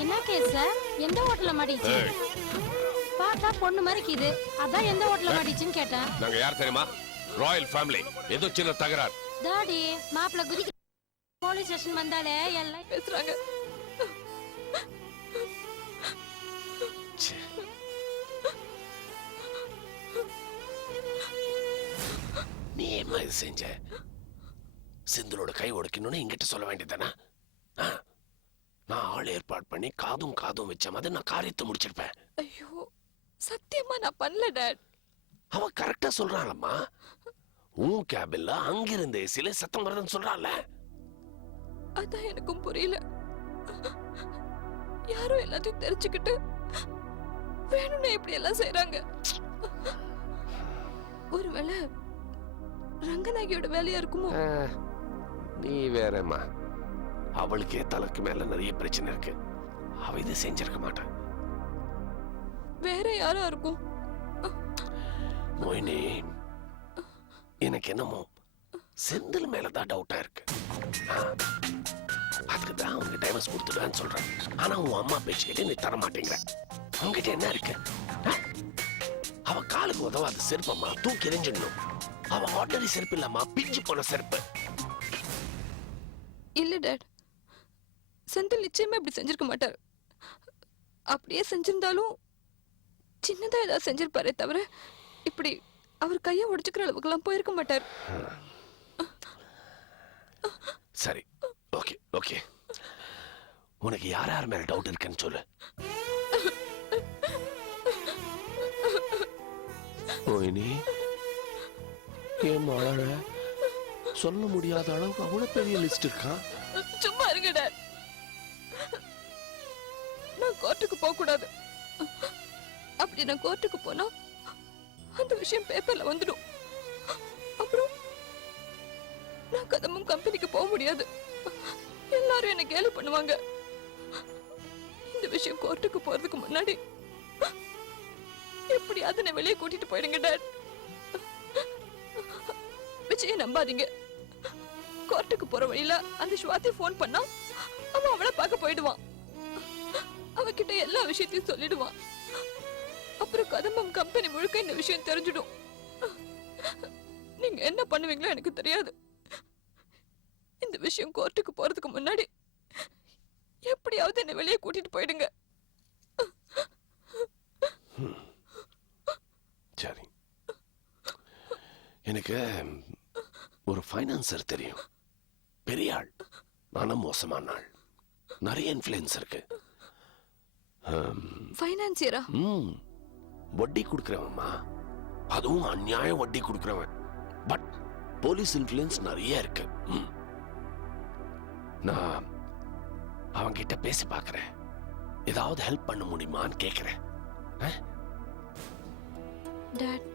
என்ன case sir? எந்த ஹோட்டல்ல மாட்டிச்சு? பார்த்தா பொண்ணு மாதிரி இருக்குது. அதான் எந்த ஹோட்டல்ல மாட்டிச்சுன்னு கேட்டேன். நாங்க யார் தெரியுமா? Royal family. ஏதோ சின்ன தகராறு. டாடி மாப்பிள்ள குதிக்க போலீஸ் ஸ்டேஷன் வந்தாலே எல்லாம் பேசுறாங்க. நீ ஏமா இது செஞ்ச? சிந்துரோட கை உடைக்கணும்னு என்கிட்ட சொல்ல வேண்டியதானா? நான் ஆள் ஏற்பாடு பண்ணி காதும் வச்ச மாதிரி நான் காரியத்தை முடிச்சிருப்பேன். ஐயோ சத்தியமா நான் பண்ணல டாட். அவன் கரெக்டா சொல்றான்லம்மா. உன் கேபின்ல அங்கிருந்த ஏசில சத்தம் வருதுன்னு சொல்றான்ல. அதான் எனக்கும் புரியல. யாரோ எல்லாத்தையும் தெரிஞ்சுக்கிட்டு வேணும்னு இப்படி எல்லாம் செய்யறாங்க. ஒருவேளை ரங்கநாயகியோட வேலையா இருக்குமோ? நீ வேறம்மா. அவளுக்கே தலைக்கு மேல நிறைய பிரச்சனை இருக்கு. அவ இது செஞ்சிருக்க மாட்டான். வேற யாரா இருக்கும்? மோயினி, எனக்கு என்னமோ செந்தில் மேலதான் டவுட்டா இருக்கு. அதுக்குதான் அவங்க டைவர்ஸ் கொடுத்துடுவேன்னு சொல்றேன். ஆனா உன் அம்மா பேச்சு கேட்டு நீ தர மாட்டேங்கிற. உங்ககிட்ட என்ன இருக்கு? அவ காலுக்கு உதவாத செருப்பம்மா, தூக்கி எறிஞ்சிடணும். அவ ஆர்டினரி செருப்பு இல்லம்மா, பிஞ்சு போன செருப்பு. இல்ல டாட், செந்தில் நிச்சயமா இப்படி செஞ்சிருக்க மாட்டார். அப்படியே செஞ்சிருந்தாலும் சின்னதா ஏதாவது செஞ்சிருப்பாரே தவிர இப்படி அவர் கையை உடைச்சுக்கிற அளவுக்கு எல்லாம் போயிருக்க மாட்டார். சரி, ஓகே ஓகே. உனக்கு யார் யார் மேல டவுட் இருக்குன்னு சொல்லு. மோயினி, ஏன் அழற? சொல்ல முடியாத அளவுக்கு அவ்வளவு பெரிய லிஸ்ட் இருக்கா? சும்மா இருங்க டாட். நான் கோர்ட்டுக்கு போக கூடாது. அப்படி நான் கோர்ட்டுக்கு போனா அந்த விஷயம் பேப்பர்ல வந்துடும். அப்புறம் நான் கதமும் கம்பெனிக்கு போக முடியாது. எல்லாரும் என்ன கேலி பண்ணுவாங்க. இந்த விஷயம் கோர்ட்டுக்கு போறதுக்கு முன்னாடி எப்படியாவது என்ன வெளியே கூட்டிட்டு போயிடுங்க டாட். விஜய நம்பாதீங்க. கோர்ட்டுக்கு போற வழியில அந்த ஸ்வாதி போன் பண்ணா அவன் அவளை பார்க்க போயிடுவான். அவகிட்ட எல்லா விஷயத்தையும் சொல்லிடுவான். அப்புறம் கதம்பம் கம்பெனி முழுக்க இந்த விஷயம் தெரிஞ்சிடும். நீங்க என்ன பண்ணுவீங்களோ எனக்கு தெரியாது. இந்த விஷயம் கோர்ட்டுக்கு போறதுக்கு முன்னாடி எப்படியாவது என்ன வெளியே கூட்டிட்டு போயிடுங்க. சரி, எனக்கு ஒரு ஃபைனான்சர் தெரியும். பெரிய ஆள், ஆனா மோசமான ஆள். நிறைய இன்ஃப்ளூயன்ஸ் இருக்கு. ஃபைனான்சியரா? வட்டி கொடுக்கிறவன்மா. அதுவும் அநியாய வட்டி கொடுக்கிறவன். பட் போலீஸ் இன்ஃப்ளூயன்ஸ் நிறைய இருக்கு. நான் அவன்கிட்ட பேசி பார்க்கிறேன். ஏதாவது ஹெல்ப் பண்ண முடியுமான்னு கேட்கிறேன். டாட்,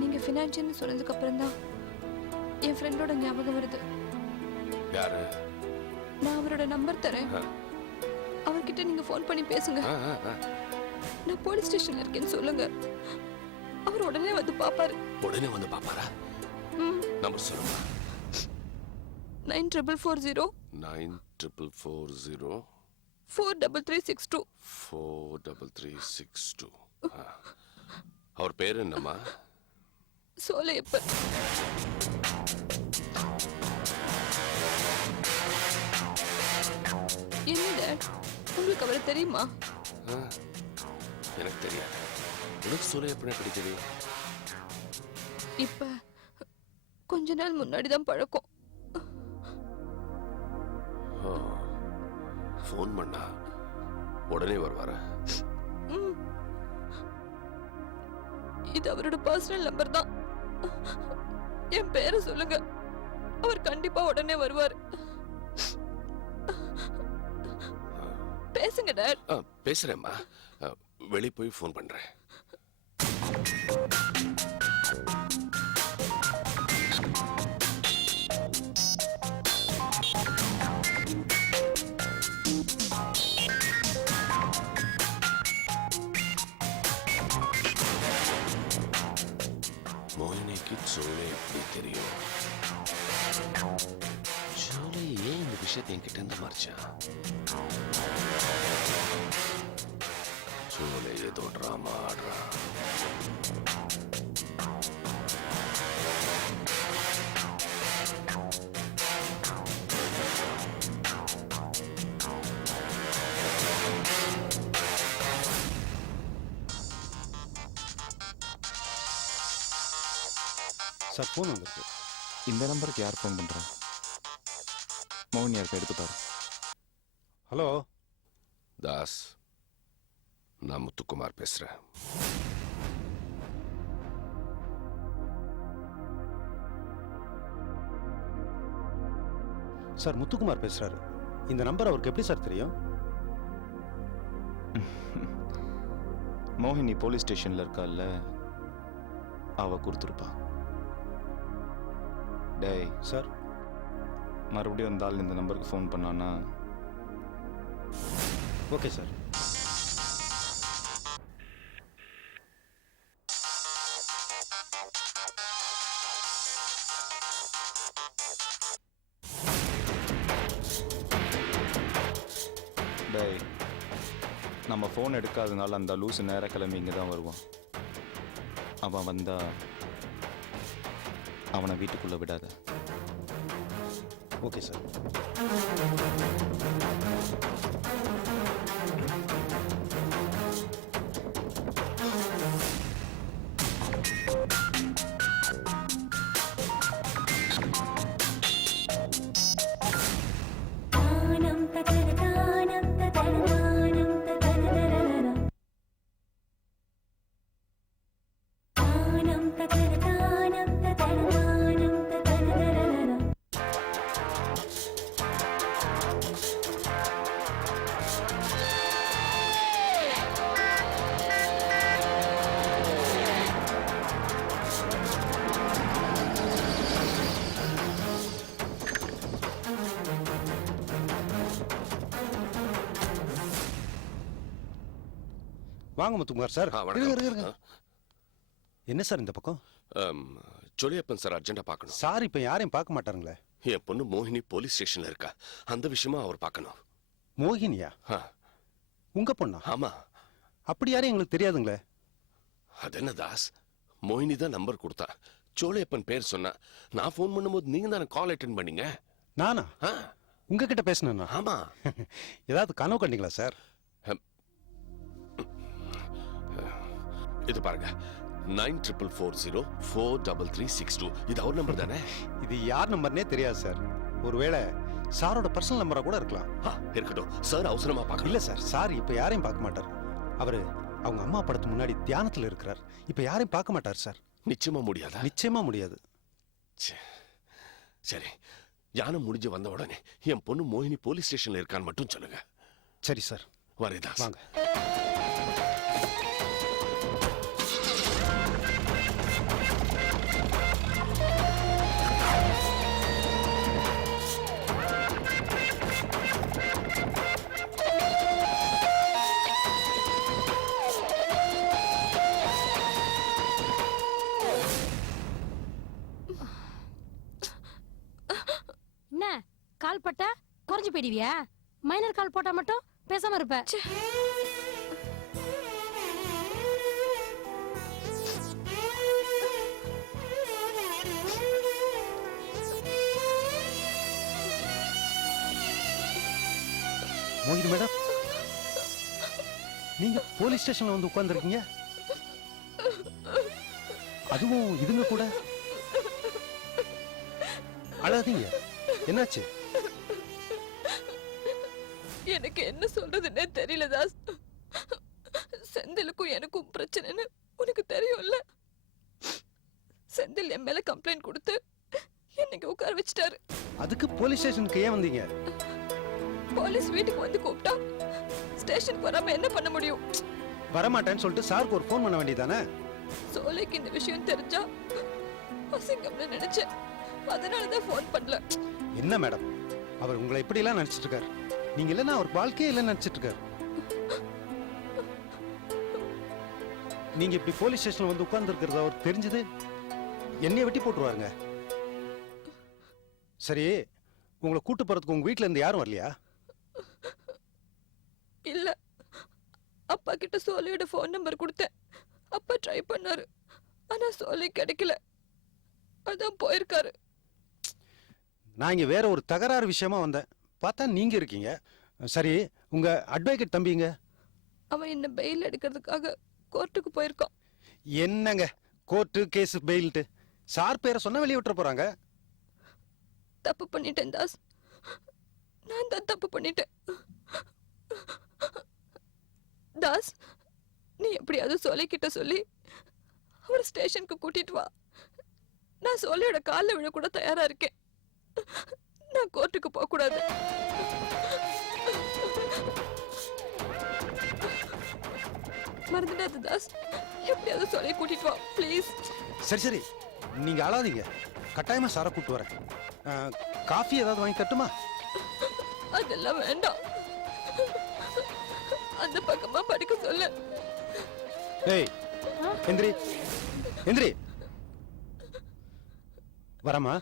நீங்க ஃபினான்ஷியல்னு சொன்னதுக்கு அப்புறம் தான் என் ஃப்ரெண்டோட ஞாபகம் வருது. யாரு? நான் அவரோட நம்பர் தரேன். அவர்கிட்ட நீங்க ஃபோன் பண்ணி பேசுங்க. நான் போலீஸ் ஸ்டேஷன்ல இருக்கேன்னு சொல்லுங்க. அவர் உடனே வந்து பாப்பாரு. உடனே வந்து பாப்பாரா? நம்பர் சொல்லுங்க. 9440 9440 43362 43362. அவர் பேர் என்னம்மா? சோலையப்பன். என்ன டாட், உங்களுக்கு அவரை தெரியுமா? எனக்கு தெரியாது. உனக்கு சோலையப்பன் எப்படி தெரியும்? இப்ப கொஞ்ச நாள் முன்னாடி தான் பழக்கம். ஃபோன் பண்ணா உடனே வருவாரா? இது அவரோட பர்சனல் நம்பர் தான். என் பேரை சொல்லுங்க, அவர் கண்டிப்பா உடனே வருவார். பேசுங்க டாட். பேசுறேம்மா. வெளியே போய் ஃபோன் பண்றேன். மோகினிக்கு சோலை எப்படி தெரியும்? சோலை ஏன் இந்த விஷயத்தை என்கிட்ட இருந்து மறைச்சான்? சோலை ஏதோ டிராமா ஆடுறான். சார் ஃபோன் வந்திருக்கு. இந்த நம்பருக்கு யார் ஃபோன் பண்றா? மோகன் யாருக்கு எடுத்து பாரு. ஹலோ தாஸ், நான் முத்துக்குமார் பேசுறேன். சார், முத்துக்குமார் பேசுறாரு. இந்த நம்பர் அவருக்கு எப்படி சார் தெரியும்? மோகினி போலீஸ் ஸ்டேஷன்ல இருக்கால்ல, அவ கொடுத்துருப்பா. டேய் சார், மறுபடியும் அந்த ஆள் இந்த நம்பருக்கு ஃபோன் பண்ணான்னா ஓகே சார். டேய், நம்ம ஃபோன் எடுக்காதனால அந்த லூசு நேர கிளம்பி இங்கே தான் வருவான். அவன் வந்தா அவனை வீட்டுக்குள்ள விடாத. Okay sir. வாங்க முத்துக்குமார் சார். ஆ, வணக்கம். இருங்க, இருங்க. என்ன சார் இந்த பக்கம்? சொலியப்பன் சார் அர்ஜென்டா பார்க்கணும். சார் இப்ப யாரையும் பார்க்க மாட்டாருங்களே. என் பொண்ணு மோகினி போலீஸ் ஸ்டேஷன்ல இருக்கா. அந்த விஷயமா அவர் பார்க்கணும். மோகினியா? ஆ, உங்க பொண்ணா? ஆமா. அப்படி யாரும் எங்களுக்கு தெரியாதுங்களே. அது என்ன தாஸ், மோகினி தான் நம்பர் கொடுத்தா. சோலையப்பன் பேர் சொன்னா. நான் ஃபோன் பண்ணும்போது நீங்க தானே கால் அட்டென்ட் பண்ணீங்க. நானா? ஆ, உங்ககிட்ட பேசணும்னா? ஆமா. ஏதாவது கனவு கண்டீங்களா சார்? இது பாருங்க, 9440433362. இது அவர் நம்பர் தானே? இது யார் நம்பர்னே தெரியாது சார். ஒருவேளை சாரோட பர்சனல் நம்பரா கூட இருக்கலாம். இருக்கட்டும் சார், அவசரமா பார்க்கணும். இல்ல சார், சார் இப்ப யாரையும் பார்க்க மாட்டார். அவரு அவங்க அம்மா படத்து முன்னாடி தியானத்துல இருக்கிறார். இப்ப யாரையும் பார்க்க மாட்டார் சார். நிச்சயமா முடியாதா? நிச்சயமா முடியாது. சரி, யானம் முடிஞ்சு வந்த உடனே என் பொண்ணு மோகினி போலீஸ் ஸ்டேஷன்ல இருக்கான்னு மட்டும் சொல்லுங்க. சரி சார், வரேதா? வாங்க. என்ன கால் பட்டா குறைஞ்சு போயிடுவியா? மைனர் கால் போட்டா மட்டும் பேசாம இருப்ப. மோகினி மேடம், நீங்க போலீஸ் ஸ்டேஷன்ல வந்து உட்கார்ந்துருக்கீங்க, அதுவும் இதுங்க கூட. அழாதீங்க, என்னாச்சு? எனக்கு என்ன சொல்றதுன்னே தெரியல தாஸ். செந்திலுக்கும் எனக்கும் பிரச்சனைன்னு உனக்கு தெரியும்ல. செந்தில் என் மேல கம்ப்ளைண்ட் கொடுத்து என்னைக்கு உட்கார வச்சுட்டாரு. அதுக்கு போலீஸ் ஸ்டேஷனுக்கு ஏன் வந்தீங்க? போலீஸ் வீட்டுக்கு வந்து கூப்பிட்டா ஸ்டேஷனுக்கு வராம என்ன பண்ண முடியும்? வரமாட்டேன்னு சொல்லிட்டு சாருக்கு ஒரு ஃபோன் பண்ண வேண்டியதானே? சோலைக்கு இந்த விஷயம் தெரிஞ்சா அசிங்கம்னு நினைச்சேன். அதனாலதான் ஃபோன் பண்ணல. என்ன மேடம், அவர் உங்களை இப்படி எல்லாம் நினைச்சிட்டு இருக்காரு. நீங்க இல்லைன்னா அவர் வாழ்க்கையே இல்லைன்னு நினைச்சிட்டு இருக்காரு. நீங்க இப்படி போலீஸ் ஸ்டேஷன்ல வந்து உட்கார்ந்து இருக்கிறது அவர் தெரிஞ்சது என்னைய வெட்டி போட்டுருவாருங்க. சரி, உங்களை கூட்டு போறதுக்கு உங்க வீட்ல இருந்து யாரும் வரலையா? இல்ல, அப்பா கிட்ட சோலையோட ஃபோன் நம்பர் கொடுத்தேன். அப்பா ட்ரை பண்ணாரு, ஆனா சோலை கிடைக்கல. அதான் போயிருக்காரு. நான் இங்க வேற ஒரு தகராறு விஷயமா வந்தேன். பார்த்தா நீங்க இருக்கீங்க. சரி, உங்க அட்வொகேட் தம்பிங்க? அவன் என்ன பெயில் எடுக்கிறதுக்காக கோர்ட்டுக்கு போயிருக்கான். என்னங்க கோர்ட்டு கேஸ் பெயில்ட்டு சார் பேரை சொன்னா வெளியே விட்டுற போறாங்க. தப்பு பண்ணிட்டேன் தாஸ், நான் தான் தப்பு பண்ணிட்டேன். தாஸ், நீ எப்படியாவது சோலை கிட்ட சொல்லி அவளை ஸ்டேஷனுக்கு கூட்டிட்டு வா. நான் சோலையோட காலில் விழ கூட தயாரா இருக்கேன். நான் கோர்ட்டுக்கு போக கூடாது. மறந்துடாது தாஸ், எப்படியாவது சோலையை கூட்டிட்டு வா ப்ளீஸ். சரி சரி, நீங்க அழாதீங்க. கட்டாயமா சாரை கூட்டு வரேன். காஃபி ஏதாவது வாங்கி தட்டுமா? அதெல்லாம் வேண்டாம், அந்த பக்கமா படிக்க சொல்லு. ஏய் எந்திரி எந்திரி, வரமா?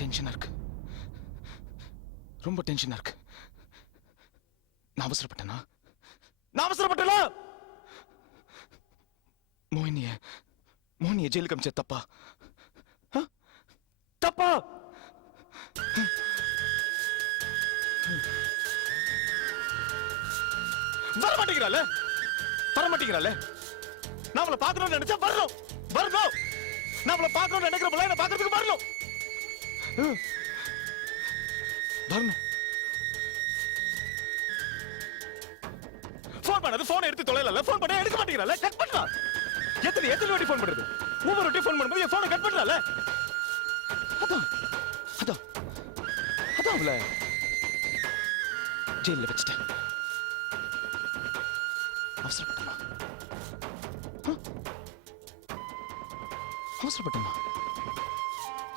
டென்ஷனா இருக்கு, ரொம்ப டென்ஷனா இருக்கு. நான் அவசரப்பட்டேனா? மோகினிய ஜெயிலுக்கு அமிச்ச தப்பா? தப்பா? வரமாட்டேங்கிறாள். நான் அவளை பார்க்கணும்னு நினைச்சா வரணும். நான் அவளை பார்க்கணும்னு நினைக்கிறப்ப என்ன பார்க்கறதுக்கு வரணும். போன் பண்ணது போன் எடுத்து தொலைல. போன் பண்ண எடுக்க மாட்டேங்கிறாள. கட் பண்ணா. எத்தனை வாட்டி போன் பண்றது? ஒவ்வொரு வாட்டி போன் பண்ணும்போது என் போனை கட் பண்றாள. அதான் அவளை ஜெயில வச்சுட்டேன். அவசரப்பட்டேனா?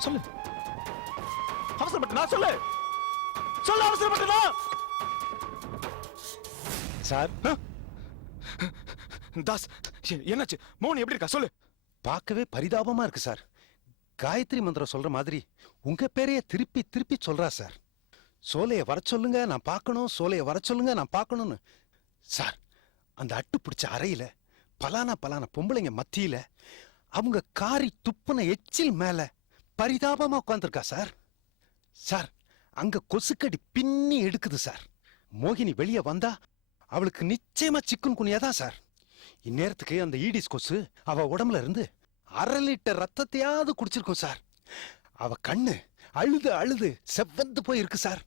சொல்லு. அவசரப்பட்டேனா? சொல்லு. அவசரப்பட்டேனா? சார், தாஸ், என்னாச்சு? மோகன் எப்படி இருக்கா? சொல்லு. பார்க்கவே பரிதாபமா இருக்கு சார். காயத்ரி மந்திரம் சொல்ற மாதிரி உங்க பேரைய திருப்பி திருப்பி சொல்றா சார். சோலைய வர சொல்லுங்க, நான் பார்க்கணும். சோலைய வர சொல்லுங்க, நான் பார்க்கணும்னு. சார், அந்த அட்டு பிடிச்ச அறையில பலான பொம்பளைங்க மத்தியில அவங்க காரி துப்புன எச்சில் மேல பரிதாபமா உட்கார்ந்துருக்கா சார். சார், அங்க கொசுக்கடி பின்னி எடுக்குது சார். மோகினி வெளியே வந்தா அவளுக்கு நிச்சயமா சிக்குன் குனியாதான் சார். இந்நேரத்துக்கு அந்த ஈடிஸ் கொசு அவ உடம்புல இருந்து 1/2 லிட்டர் ரத்தத்தையாவது குடிச்சிருக்கும் சார். அவ கண்ணு அழுது செவ்வந்து போய் இருக்கு சார்.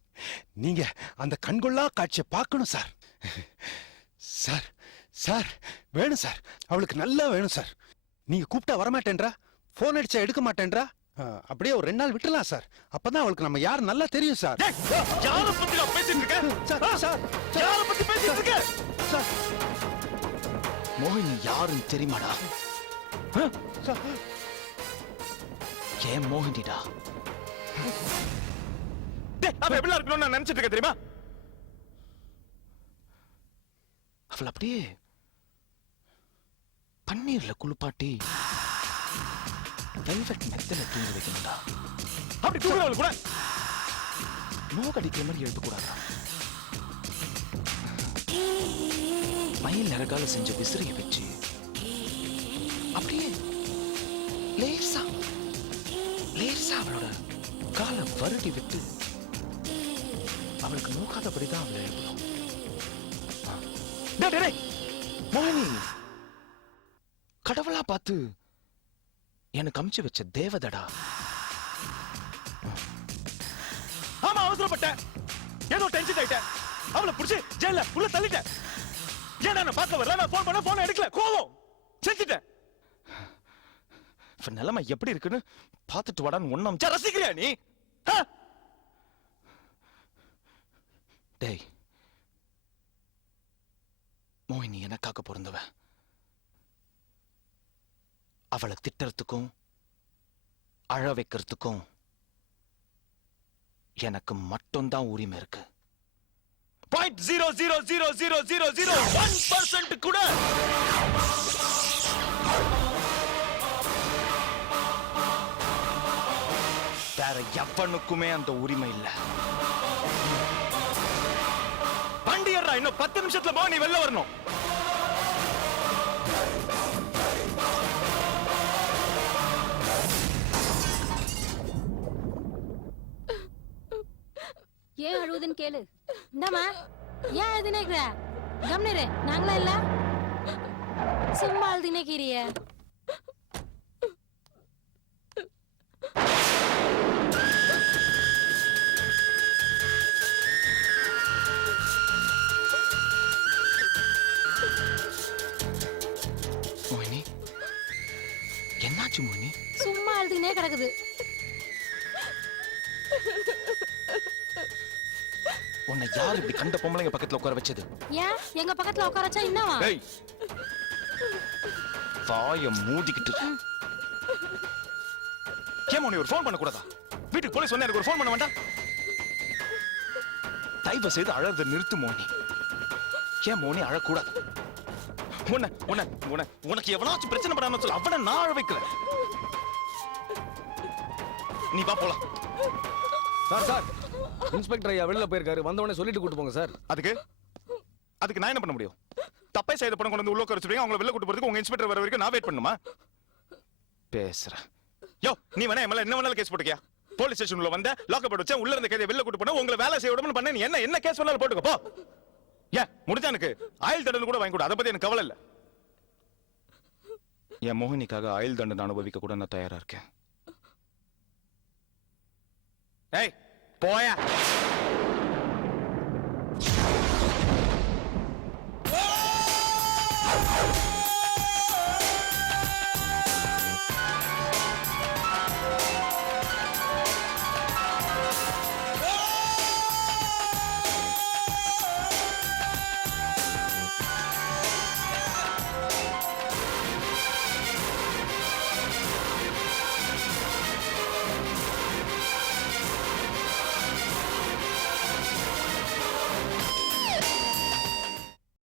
நீங்க அந்த கண்கொள்ளா காட்சியை பார்க்கணும் சார். சார் வேணும் சார், அவளுக்கு நல்லா வேணும் சார். நீங்க கூப்பிட்டா வரமாட்டேன்றா, போன் அடிச்சா எடுக்க மாட்டேன்றா. அப்படியே ஒரு 2 நாள் விட்டுலாம் சார். அப்பதான் அவளுக்கு நம்ம யார் நல்லா தெரியும் சார். யார பத்தி நான் பேசிட்டு இருக்கேன்? யார பத்தி பேசிட்டு இருக்க? சார், மோகினி யாருன்னு தெரியுமாடா? ஏன் மோகினிடா? அவ எப்படிலாம் இருக்கணும்னு நான் நினைச்சிட்டு இருக்கேன் தெரியுமா? அவள் அப்படியே பன்னீர்ல குளிப்பாட்டி வெல்வெட் மெத்தல தூங்க வைக்கணும்டா. அப்படி தூங்குறவள் கூட நோக்கடிக்கிற மாதிரி எழுப்பக்கூடாதா? மயில் நிறகால செஞ்ச விசிறிய வச்சு அப்படியே லேசா அவளோட காலை வருடி விட்டு அவளுக்கு நோக்காதபடிதான் அவளை எழுப்பணும். மோகினி கடவுளா பார்த்து எனக்கு அமிச்சு வச்ச தேவதடா. அவசரப்பட்டேன், ஏதோ டென்ஷன் ஆயிட்டேன், அவளை புடிச்சு ஜெயில உள்ள தள்ளிட்டேன். ஏன்னா நான் பார்க்க வரல, நான் போன் பண்ண போன் எடுக்கல, கோவம் செஞ்சுட்டேன். இப்ப நிலைமை எப்படி இருக்குன்னு பார்த்துட்டு வாடான்னு ஒன்னும் ரசிக்கிறியா நீ? டேய் மோகினி எனக்காக பிறந்தவ. அவளை திட்டுறதுக்கும் அழ வைக்கிறதுக்கும் எனக்கு மட்டும்தான் உரிமை இருக்கு. 0.0000001% கூட வேற எவனுக்குமே அந்த உரிமை இல்ல. வண்டியர்ரா, இன்னும் 10 நிமிஷத்துல போ, நீ வெளில வரணும். ஏன் அழுவுதுன்னு கேளு. இந்தாமா, ஏன் அழுதுனே இருக்கிற? கம்னிரு, நாங்களா இல்ல சும்மா அழுதுனே கீரிய. மோகினி, என்னாச்சு மோகினி? சும்மா அழுதுனே கிடக்குது. உன்னை யார் இப்படி கண்ட பொம்பளைங்க பக்கத்துல உட்கார வச்சது? ஏன் எங்க பக்கத்துல உட்கார வச்சா என்னவா? ஏய், வாய மூடிக்கிட்டு. ஏன் மோனி ஒரு ஃபோன் பண்ண கூடாதா? வீட்டுக்கு போலீஸ் சொன்னா எனக்கு ஒரு ஃபோன் பண்ண வேண்டாம்? தயவு செய்து அழறத நிறுத்து மோனி. ஏன் மோனி அழக்கூடாது? உனக்கு எவனாச்சும் பிரச்சனை பண்ணான்னு சொல்ல, அவனை நான் அழ வைக்கல. நீ வா போலாம். சார் சார், இன்ஸ்பெக்டர் ஐயா வெளில போயிருக்காரு, வந்தவொடனே சொல்லிட்டு கூட்டு போங்க சார். அதுக்கு நான் என்ன பண்ண முடியும்? தப்பை செய்த பணம் கொண்டு வந்து உள்ள உட்கார வச்சிருக்கீங்க, அவங்கள வெளில கூட்டு போறதுக்கு உங்க இன்ஸ்பெக்டர் வர வரைக்கும் நான் வெயிட் பண்ணுமா? பேசுற யோ, நீ வேணா எம்எல்ஏ என்ன வேணாலும் கேஸ் போட்டுக்கியா? போலீஸ் ஸ்டேஷன் உள்ள வந்த லாக்கப் போட்டு வச்சா, உள்ள இருந்த கைதை வெளில கூட்டு போனா உங்களை வேலை செய்ய விடணும்னு பண்ண. நீ என்ன கேஸ் வேணாலும் போட்டுக்க போ. ஏன் முடிஞ்சா எனக்கு ஆயுள் தண்டனை கூட வாங்கி கொடு, அதை பத்தி எனக்கு கவலை இல்ல. என் மோகினிக்காக ஆயுள் தண்டனை அனுபவிக்க கூட நான் தயாரா இருக்கேன். ஏய் போயா.